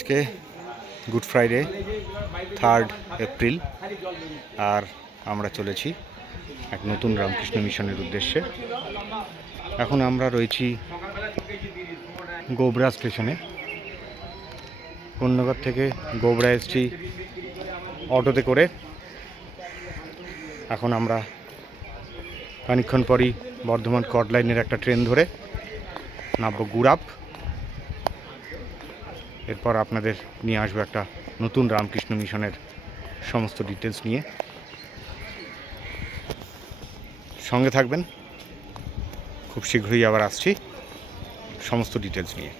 আজকে good Friday 3 April আর আমরা চলেছি এক নতুন রামকৃষ্ণ মিশনের উদ্দেশ্যে। এখন আমরা রয়েছি গোবরা স্টেশনে। কোন্নগর থেকে গোবরা এসছি অটোতে করে। এখন আমরা খানিকক্ষণ পরই বর্ধমান কর্ড লাইনের একটা ট্রেন ধরে নামবো গুড়াপ। এরপর আপনাদের নিয়ে আসবো একটা নতুন রামকৃষ্ণ মিশনের সমস্ত ডিটেলস নিয়ে। সঙ্গে থাকবেন, খুব শীঘ্রই আবার আসছি সমস্ত ডিটেলস নিয়ে।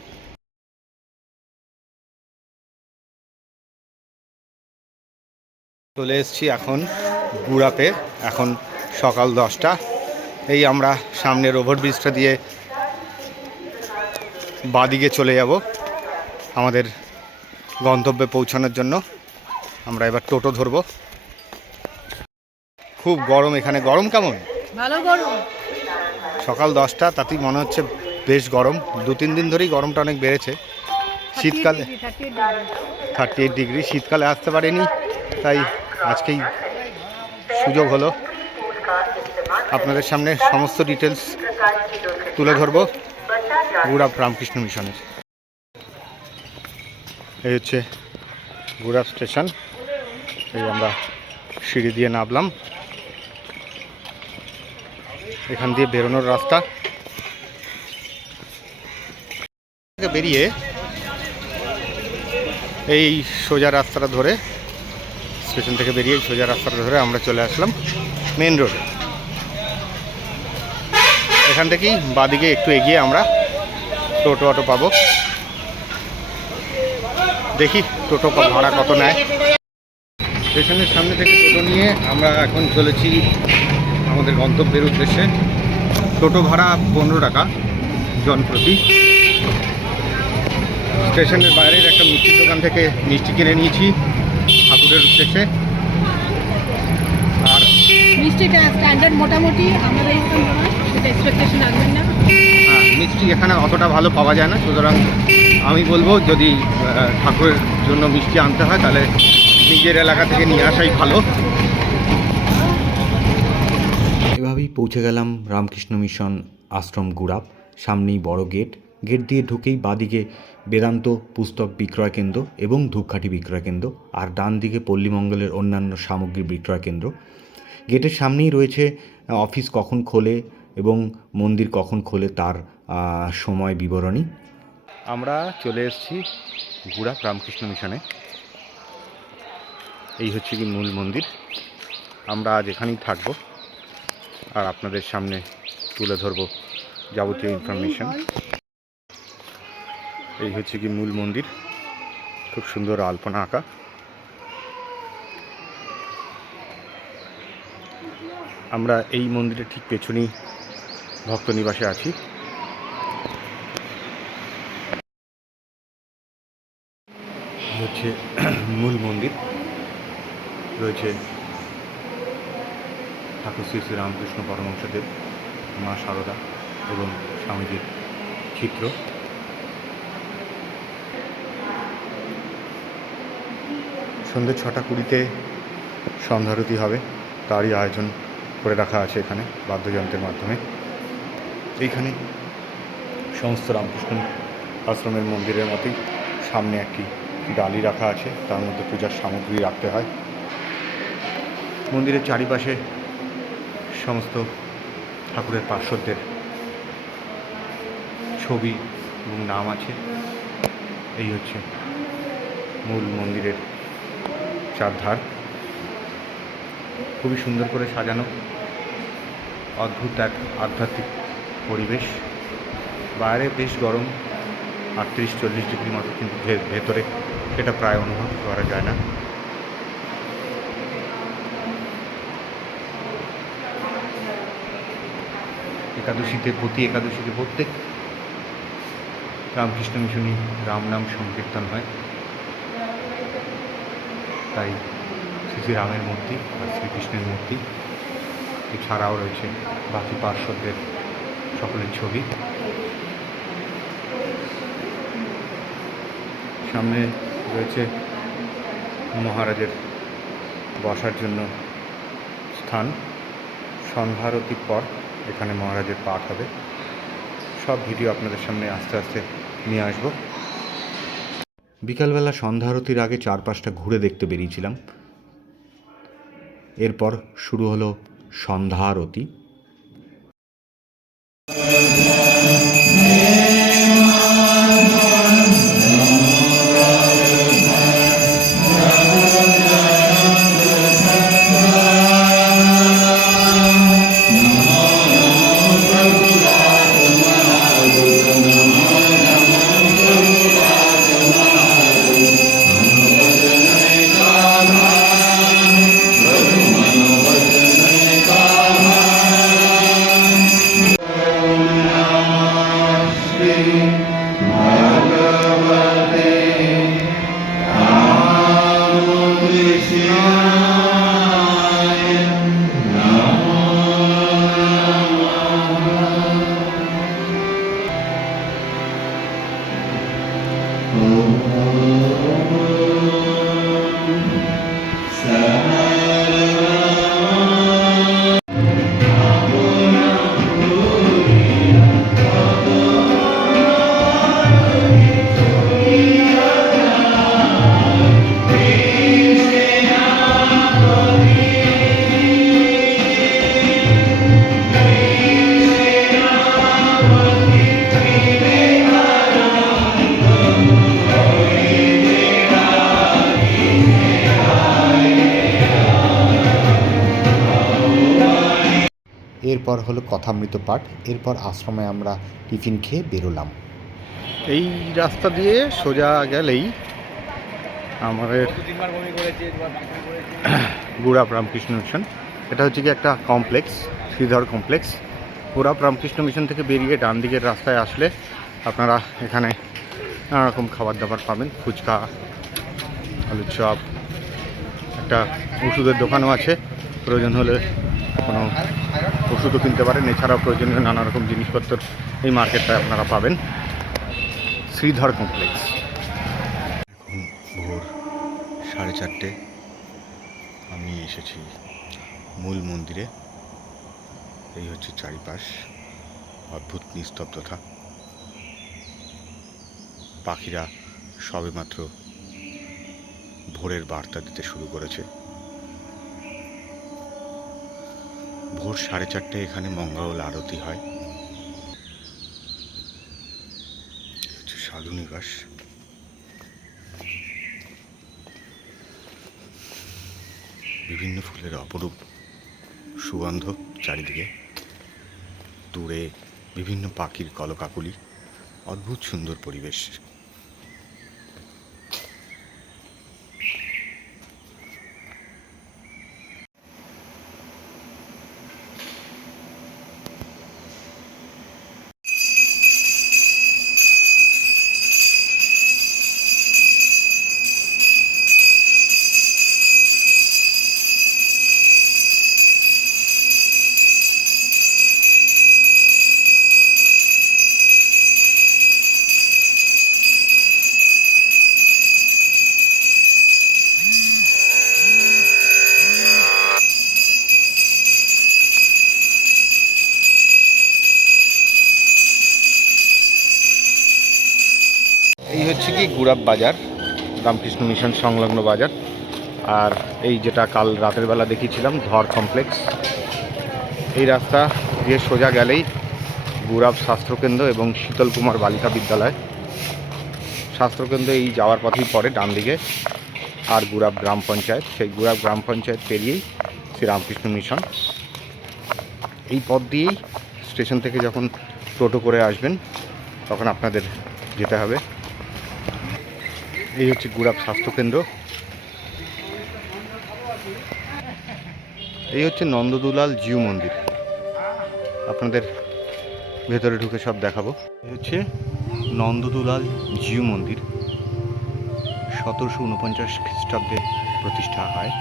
চলে এসেছি এখন গুড়াপে। এখন সকাল 10টা। এই আমরা সামনের ওভারব্রিজটা দিয়ে বাঁদিকে চলে যাব আমাদের গন্তব্যে পৌঁছানোর জন্য। আমরা এবার টোটো ধরবো। খুব গরম এখানে। গরম কেমন? ভালো গরম। সকাল 10টা, তাতেই মনে হচ্ছে বেশ গরম। 2-3 দিন ধরেই গরমটা অনেক বেড়েছে। শীতকালে 38 ডিগ্রি। শীতকালে আসতে পারিনি, তাই আজকেই সুযোগ হলো। আপনাদের সামনে সমস্ত ডিটেলস তুলে ধরবো গুড়াপ রামকৃষ্ণ মিশনের। এই হচ্ছে গুড়াপ স্টেশন। এই আমরা সিঁড়ি দিয়ে নামলাম। এখান দিয়ে বেরোনোর রাস্তা। বেরিয়ে এই সোজা রাস্তাটা ধরে, স্টেশন থেকে বেরিয়ে সোজা রাস্তাটা ধরে আমরা চলে আসলাম মেন রোডে। এখান থেকেই বাদিকে একটু এগিয়ে আমরা টোটো অটো পাবো। দেখি টোটো ভাড়া কত নেয়। স্টেশনের সামনে থেকে টোটো নিয়ে আমরা এখন চলেছি আমাদের গন্তব্যের উদ্দেশ্যে। টোটো ভাড়া 15 টাকা জনপ্রতি। স্টেশনের বাইরের একটা মিষ্টির দোকান থেকে মিষ্টি কিনে নিয়েছি ঠাকুরের উদ্দেশ্যে। আর মিষ্টিটা স্ট্যান্ডার্ড মোটামুটি আমাদের সেটা এক্সপেকটেশন রাখবেন না। হ্যাঁ, মিষ্টি এখানে অতটা ভালো পাওয়া যায় না, সুতরাং আমি বলবো যদি ঠাকুরের জন্য মিষ্টি আনতে হয় তাহলে নিজের এলাকা থেকে নিয়ে আসাই ভালো। এভাবেই পৌঁছে গেলাম রামকৃষ্ণ মিশন আশ্রম গুড়াপ। সামনেই বড় গেট। গেট দিয়ে ঢুকেই বাঁদিকে বেদান্ত পুস্তক বিক্রয় কেন্দ্র এবং ধূপকাঠি বিক্রয় কেন্দ্র, আর ডান দিকে পল্লীমঙ্গলের অন্যান্য সামগ্রী বিক্রয় কেন্দ্র। গেটের সামনেই রয়েছে অফিস কখন খোলে এবং মন্দির কখন খোলে তার সময় বিবরণী। আমরা চলে এসেছি গুড়াপ রামকৃষ্ণ মিশনে। এই হচ্ছে কি মূল মন্দির। আমরা আজ এখানেই থাকবো আর আপনাদের সামনে তুলে ধরবো যাবতীয় ইনফরমেশন। এই হচ্ছে কি মূল মন্দির। খুব সুন্দর আলপনা আঁকা। আমরা এই মন্দিরের ঠিক পেছনেই ভক্ত নিবাসে আছি। হচ্ছে মূল মন্দির। রয়েছে ঠাকুর শ্রী শ্রী রামকৃষ্ণ পরমহংসদেব, মা শারদা এবং স্বামীজির চিত্র। সন্ধ্যে 6:20 সন্ধ্যারতি হবে, তারই আয়োজন করে রাখা আছে এখানে বাদ্যযন্ত্রের মাধ্যমে। এইখানে সমস্ত রামকৃষ্ণ আশ্রমের মন্দিরের মতোই সামনে একটি ডালি রাখা আছে, তার মধ্যে পূজার সামগ্রী রাখতে হয়। মন্দিরের চারিপাশে সমস্ত ঠাকুরের পার্শ্বদের ছবি এবং নাম আছে। এই হচ্ছে মূল মন্দিরের চারধার। খুবই সুন্দর করে সাজানো, অদ্ভুত এক আধ্যাত্মিক পরিবেশ। বাইরে বেশ গরম, 38-40 ডিগ্রি মতো, কিন্তু ভেতরে সেটা প্রায় অনুভব করা যায় না। প্রতি একাদশীতে প্রত্যেক রামকৃষ্ণ মিশনই রাম নাম সংকীর্তন হয়। তাই শ্রী রামের মূর্তি আর শ্রীকৃষ্ণের মূর্তি, এছাড়াও রয়েছে বাকি পার্শ্বদের সকলের ছবি। সামনে রয়েছে মহারাজের বসার জন্য স্থান। সন্ধ্যারতির পর এখানে মহারাজের পাঠ হবে। সব ভিডিও আপনাদের সামনে আস্তে আস্তে নিয়ে আসবো। বিকালবেলা সন্ধ্যা আরতির আগে চারপাশটা ঘুরে দেখতে বেরিয়েছিলাম। এরপর শুরু হলো সন্ধ্যা আরতি। এরপর হলো কথামৃত পাঠ। এরপর আশ্রমে আমরা টিফিন খেয়ে বেরোলাম। এই রাস্তা দিয়ে সোজা গেলেই আমাদের গুড়াপ রামকৃষ্ণ মিশন। এটা হচ্ছে কি একটা কমপ্লেক্স, শ্রীধর কমপ্লেক্স। গুড়াপ রামকৃষ্ণ মিশন থেকে বেরিয়ে ডান দিকের রাস্তায় আসলে আপনারা এখানে নানা রকম খাবার দাবার পাবেন। ফুচকা, আলুর চপ, একটা ওষুধের দোকানও আছে, প্রয়োজন হলে কোনো ওষুধও কিনতে পারেন। এছাড়াও প্রয়োজনীয় নানা রকম জিনিসপত্র এই মার্কেটটায় আপনারা পাবেন। শ্রীধর কমপ্লেক্স। এখন ভোর 4:30 আমি এসেছি মূল মন্দিরে। এই হচ্ছে চারিপাশ, অদ্ভুত নিস্তব্ধতা। পাখিরা সবেমাত্র ভোরের বার্তা দিতে শুরু করেছে। ভোর 4:30 এখানে মঙ্গল আরতি হয়। হচ্ছে সাধু নিবাস। বিভিন্ন ফুলের অপরূপ সুগন্ধ চারিদিকে। দূরে বিভিন্ন পাখির কলকাকলি, অদ্ভুত সুন্দর পরিবেশ। এই হচ্ছে কি গুড়াপ বাজার, রামকৃষ্ণ মিশন সংলগ্ন বাজার। আর এই যেটা কাল রাতের বেলা দেখিয়েছিলাম, ধর কমপ্লেক্স। এই রাস্তা দিয়ে সোজা গেলেই গুড়াপ স্বাস্থ্যকেন্দ্র এবং শীতল কুমার বালিকা বিদ্যালয়। স্বাস্থ্যকেন্দ্র এই যাওয়ার পথেই পড়ে ডান দিকে। আর গুড়াপ গ্রাম পঞ্চায়েত, সেই গুড়াপ গ্রাম পঞ্চায়েত পেরিয়েই শ্রী রামকৃষ্ণ মিশন। এই পথ দিয়েই স্টেশন থেকে যখন টোটো করে আসবেন তখন আপনাদের যেতে হবে। এই হচ্ছে গুড়াপ স্বাস্থ্যকেন্দ্র। এই হচ্ছে নন্দদুলাল জিউ মন্দির, আপনাদের ভেতরে ঢুকে সব দেখাবো। এই হচ্ছে নন্দদুলাল জিউ মন্দির, 1749 খ্রিস্টাব্দে প্রতিষ্ঠা হয়।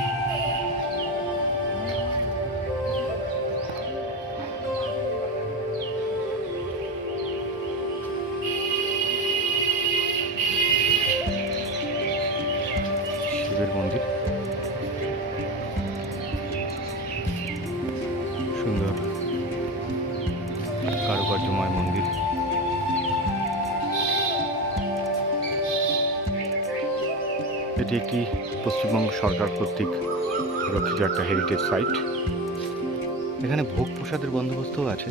কারুকার্যময় মন্দির। এটি একটি পশ্চিমবঙ্গ সরকার কর্তৃক রক্ষিত একটা হেরিটেজ সাইট। এখানে ভোগ প্রসাদের বন্দোবস্তও আছে।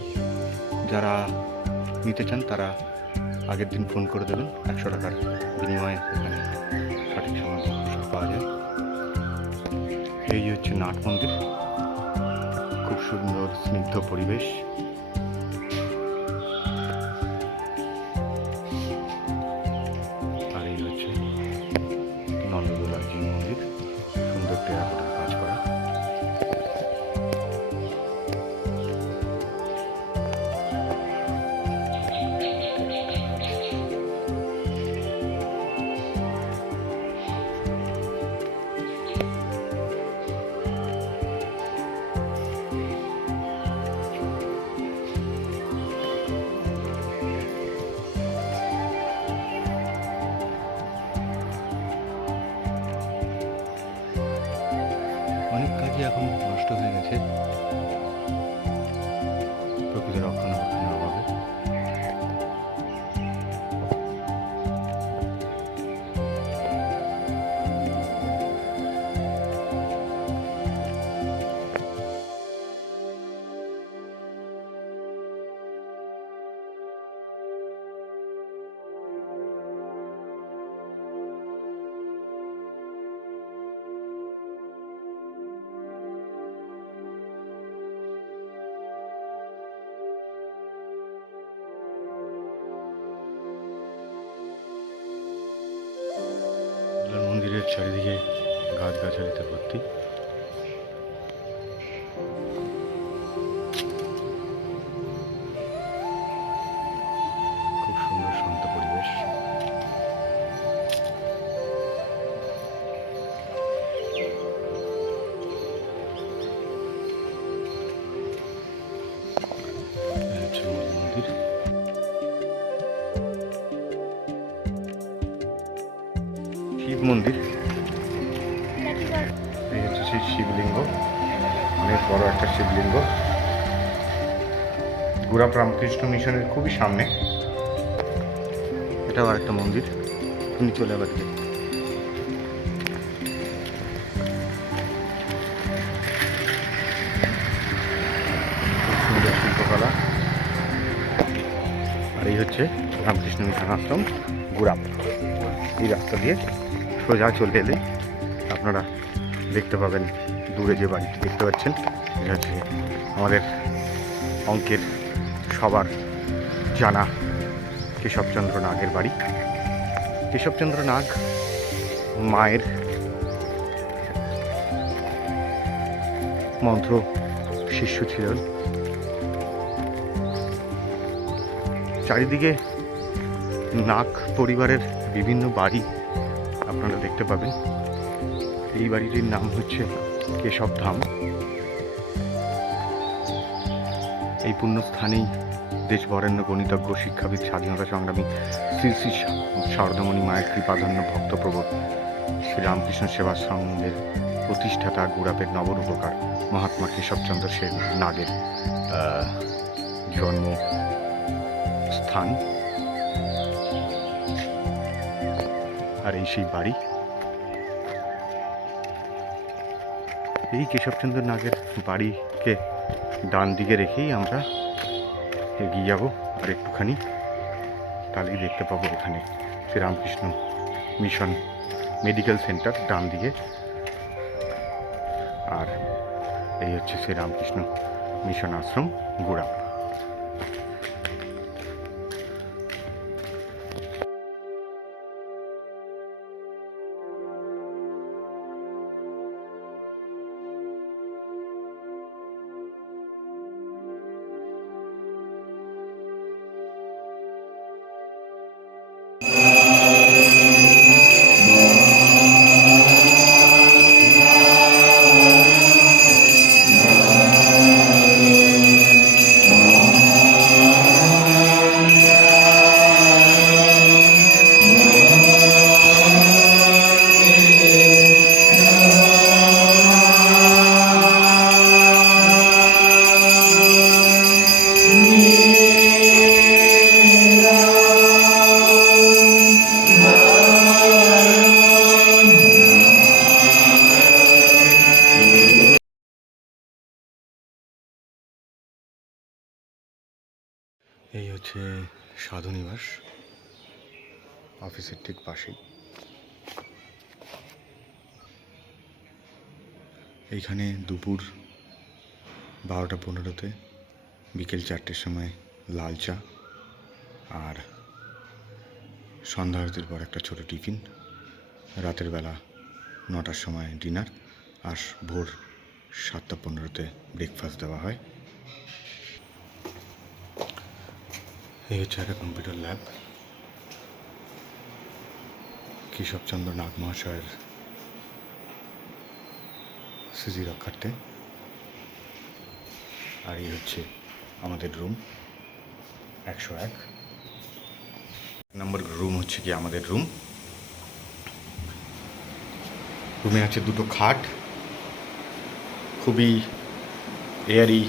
যারা নিতে চান তারা আগের দিন ফোন করে দেবেন, 100 টাকার বিনিময়ে এখানে সঠিক সময় ভোগ প্রসাদ পাওয়া যায়। এই হচ্ছে নাট মন্দির, খুব সুন্দর স্নিগ্ধ পরিবেশ। আর এই হচ্ছে নন্দদোলাজি মন্দির, সুন্দর টেরাকোটার কাজ করা। অনেক কাজই এখন নষ্ট হয়ে গেছে প্রকৃতির রক্ষণাবেক্ষণের অভাবে। মন্দিরের চারিদিকে গাছগাছালিতে ভর্তি। খুব সুন্দর শান্ত পরিবেশ। মন্দির শিব মন্দির। এই হচ্ছে সেই শিবলিঙ্গ, অনেক বড় একটা শিবলিঙ্গ। গুড়াপ রামকৃষ্ণ মিশনের খুবই সামনে। এটাও আরেকটা মন্দির। তুমি চলে আবার খুব সুন্দর শিল্পকলা। আর এই হচ্ছে রামকৃষ্ণ মিশন আশ্রম গুড়াপ। এই রাস্তা দিয়ে সোজা চলে এলে আপনারা দেখতে পাবেন দূরে যে বাড়িটি দেখতে পাচ্ছেন, এটা হচ্ছে আমাদের অঙ্কের সবার জানা কেশবচন্দ্র নাগের বাড়ি। কেশবচন্দ্র নাগ মায়ের মন্ত্র শিষ্য ছিলেন। চারিদিকে নাগ পরিবারের বিভিন্ন বাড়ি আপনারা দেখতে পাবেন। এই বাড়িটির নাম হচ্ছে কেশব ধাম। এই পুণ্যস্থানেই দেশ বরেণ্য গণিতজ্ঞ, শিক্ষাবিদ, স্বাধীনতা সংগ্রামী শ্রী শ্রী শারদামণি মায়ের কৃপাধন্য ভক্তপ্রবর শ্রী রামকৃষ্ণ সেবাশ্রমের প্রতিষ্ঠাতা গুড়াপের নবরূপকার মহাত্মা কেশবচন্দ্র সেন নাগের জন্মস্থান। আর এই সেই বাড়ি। এই কেশবচন্দ্র নাগের বাড়িকে ডান দিকে রেখেই আমরা এগিয়ে যাব আর একটুখানি, তাহলেই দেখতে পাবো এখানে শ্রীরামকৃষ্ণ মিশন মেডিকেল সেন্টার ডান দিকে। আর এই হচ্ছে শ্রীরামকৃষ্ণ মিশন আশ্রম গুড়াপ। এই হচ্ছে সাধু নিবাস, অফিসের ঠিক পাশেই। এইখানে দুপুর 12:15-তে, বিকেল 4টের সময় লাল চা, আর সন্ধ্যা আরতির পর একটা ছোটো টিফিন, রাতের বেলা 9টার সময় ডিনার, আর ভোর 7:15-তে ব্রেকফাস্ট দেওয়া হয়। এই হচ্ছে একটা কম্পিউটার ল্যাব, কেশবচন্দ্র নাগ মহাশয়ের স্মৃতি রক্ষার্থে। আর এই হচ্ছে আমাদের রুম 101 নম্বর রুম। হচ্ছে কি আমাদের রুমে আছে দুটো খাট, খুবই এয়ারি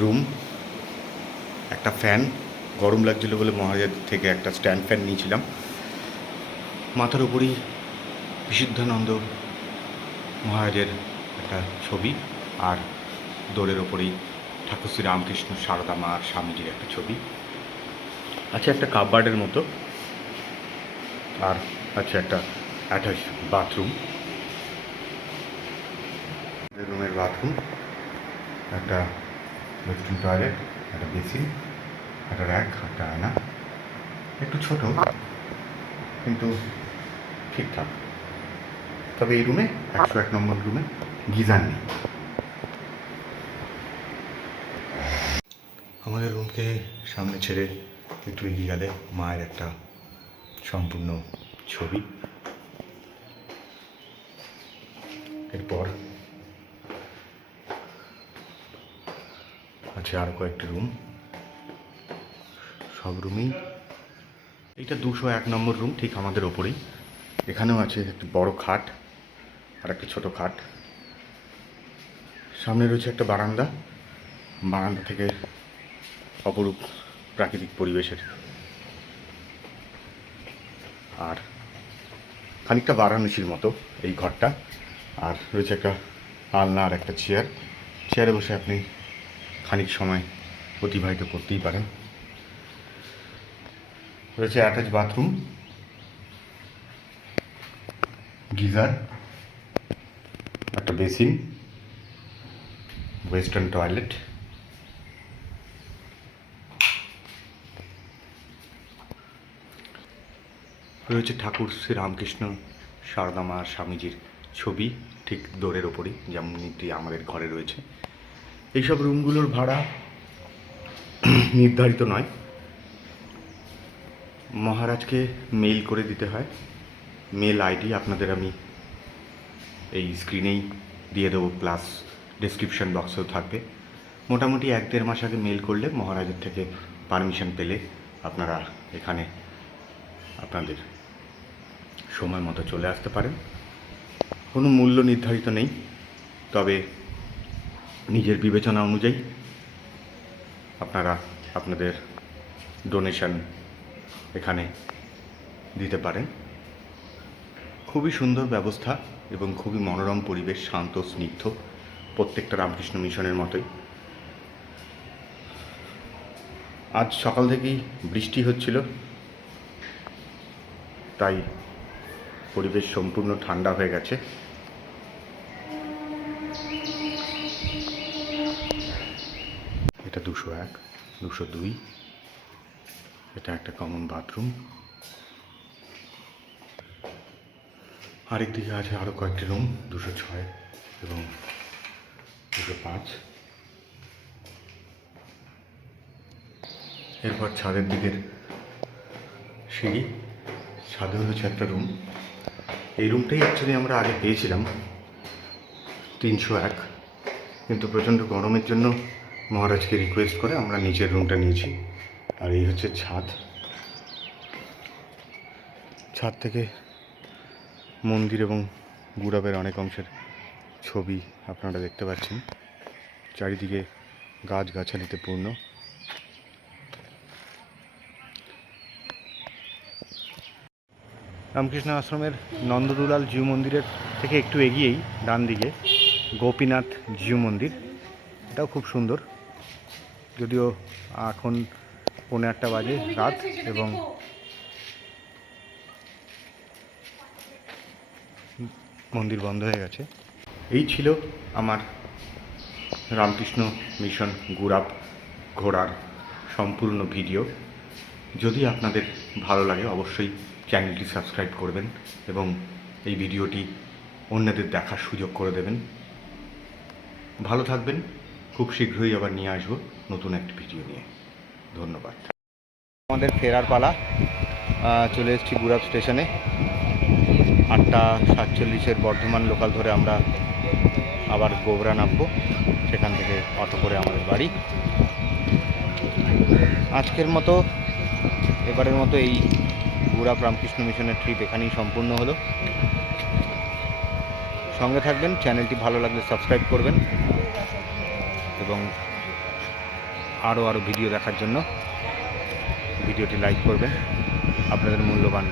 রুম, একটা ফ্যান। গরম লাগছিল বলে মহারাজের থেকে একটা স্ট্যান্ড ফ্যান নিয়েছিলাম। মাথার উপরই বিশুদ্ধানন্দ মহারাজের একটা ছবি, আর দোরের ওপরেই ঠাকুর শ্রী রামকৃষ্ণ সারদা মা আর স্বামীজির একটা ছবি আছে, একটা কাপবার্ডের মতো, আর আছে একটা অ্যাটাচ বাথরুম। রুমের বাথরুম, একটা ওয়েস্টার্ন টয়লেট, একটা বেসিন, একটা র্যাক, একটা আয়না, একটু ছোট কিন্তু ঠিকঠাক। তবে এই রুমে 101 নম্বর রুমে গিজার নেই। আমাদের রুমকে সামনে ছেড়ে একটু এগিয়ে গেলে মায়ের একটা সম্পূর্ণ ছবি। এরপর আছে আরও কয়েকটি রুম, সব রুমেই। এইটা 201 নম্বর রুম, ঠিক আমাদের ওপরেই। এখানেও আছে একটি বড় খাট আর একটা ছোট খাট। সামনে রয়েছে একটা বারান্দা, বারান্দা থেকে অপরূপ প্রাকৃতিক পরিবেশের, আর খানিকটা বারাণসীর মতো এই ঘরটা। আর রয়েছে একটা আলনা আর একটা চেয়ারে বসে আপনি খানিক সময় অতিবাহিত করতেই পারেন। রয়েছে অ্যাটাচ বাথরুম, গিজার, একটা বেসিন, ওয়েস্টার্ন টয়লেট। রয়েছে ঠাকুর শ্রী রামকৃষ্ণ সারদা মা স্বামীজির ছবি ঠিক দোরের ওপরই, যেমনটি আমাদের ঘরে রয়েছে। এইসব রুমগুলোর ভাড়া নির্ধারিত নয়, মহারাজকে মেইল করে দিতে হয়। মেল আইডি আপনাদের আমি এই স্ক্রিনেই দিয়ে দেবো, প্লাস ডেসক্রিপশন বক্সেও থাকবে। মোটামুটি 1-1.5 মাস আগে মেল করলে মহারাজের থেকে পারমিশন পেলে আপনারা এখানে আপনাদের সময় মতো চলে আসতে পারেন। কোনো মূল্য নির্ধারিত নেই, তবে নিজের বিবেচনা অনুযায়ী আপনারা আপনাদের ডোনেশন এখানে দিতে পারেন। খুবই সুন্দর ব্যবস্থা এবং খুবই মনোরম পরিবেশ, শান্ত স্নিগ্ধ, প্রত্যেকটা রামকৃষ্ণ মিশনের মতোই। আজ সকাল থেকেই বৃষ্টি হচ্ছিল, তাই পরিবেশ সম্পূর্ণ ঠান্ডা হয়ে গেছে। এটা 201, 202, এটা একটা কমন বাথরুম। আরেকদিকে আছে আরও কয়েকটি রুম, 206 এবং 205। এরপর ছাদের দিকের সিঁড়ি, ছাদে হচ্ছে একটা রুম। এই রুমটাই অ্যাকচুয়ালি আমরা আগে পেয়েছিলাম 301, কিন্তু প্রচণ্ড গরমের জন্য মহারাজকে রিকোয়েস্ট করে আমরা নিচের রুমটা নিয়েছি। আর এই হচ্ছে ছাদ থেকে মন্দির এবং গুড়াবের অনেক অংশের ছবি আপনারা দেখতে পাচ্ছেন। চারিদিকে গাছগাছালিতে পূর্ণ। রামকৃষ্ণ আশ্রমের নন্দদুলাল জিউ মন্দিরের থেকে একটু এগিয়েই ডান দিকে গোপীনাথ জিউ মন্দির, এটাও খুব সুন্দর, যদিও এখন 1:15 বাজে রাত এবং মন্দির বন্ধ হয়ে গেছে। এই ছিল আমার রামকৃষ্ণ মিশন গুরাব ঘোরার সম্পূর্ণ ভিডিও। যদি আপনাদের ভালো লাগে অবশ্যই চ্যানেলটি সাবস্ক্রাইব করবেন এবং এই ভিডিওটি অন্যদের দেখার সুযোগ করে দেবেন। ভালো থাকবেন। খুব শীঘ্রই আবার নিয়ে আসবো নতুন একটি ভিডিও নিয়ে। ধন্যবাদ। আমাদের ফেরার পালা, চলে এসেছি গুরাব স্টেশনে। 8:47 বর্ধমান লোকাল ধরে আমরা আবার গোবরা নামবো, সেখান থেকে অটো করে আমাদের বাড়ি। এবারের মতো এই গুরাব রামকৃষ্ণ মিশনের ট্রিপ এখানেই সম্পূর্ণ হলো। সঙ্গে থাকবেন, চ্যানেলটি ভালো লাগলে সাবস্ক্রাইব করবেন এবং আরও ভিডিও দেখার জন্য ভিডিওটি লাইক করবেন। আপনাদের মূল্যবান